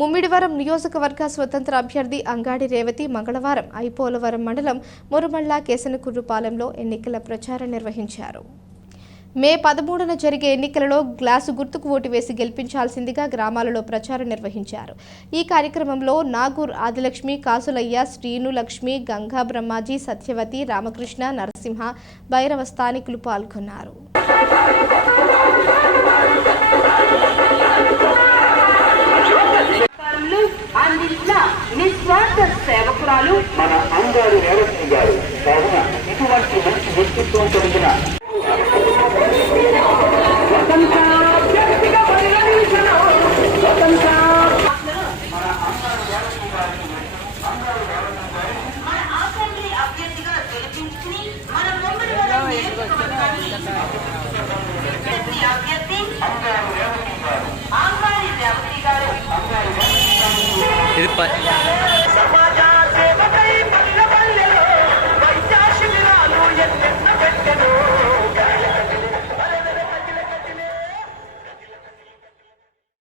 ముమ్మిడివరం నియోజకవర్గ స్వతంత్ర అభ్యర్థి అంగాడి రేవతి మంగళవారం ఐపోలవరం మండలం మురుమళ్ళ కేసనకుర్రుపాలెంలో ఎన్నికల ప్రచారం నిర్వహించారు. మే పదమూడున జరిగే ఎన్నికలలో గ్లాసు గుర్తుకు ఓటు వేసి గెలిపించాల్సిందిగా గ్రామాలలో ప్రచారం నిర్వహించారు. ఈ కార్యక్రమంలో నాగూర్ ఆదిలక్ష్మి కాసులయ్య శ్రీను లక్ష్మి గంగా బ్రహ్మాజీ సత్యవతి రామకృష్ణ నరసింహ భైరవ స్థానికులు పాల్గొన్నారు. మన అంగారు రేవతి గారు కావున ఇటువంటి మంచి వ్యక్తిత్వం కలిగిన వసంత వ్యక్తిగా పరిగణించిన వసంత మన అసెంబ్లీ అభ్యర్థిగా గెలిపించుకుని మన ముమ్మడి వరం నియోజకవర్గాన్ని అభ్యర్థి అభ్యర్థి ఆంగారి రేవతి గారు ఇది ప-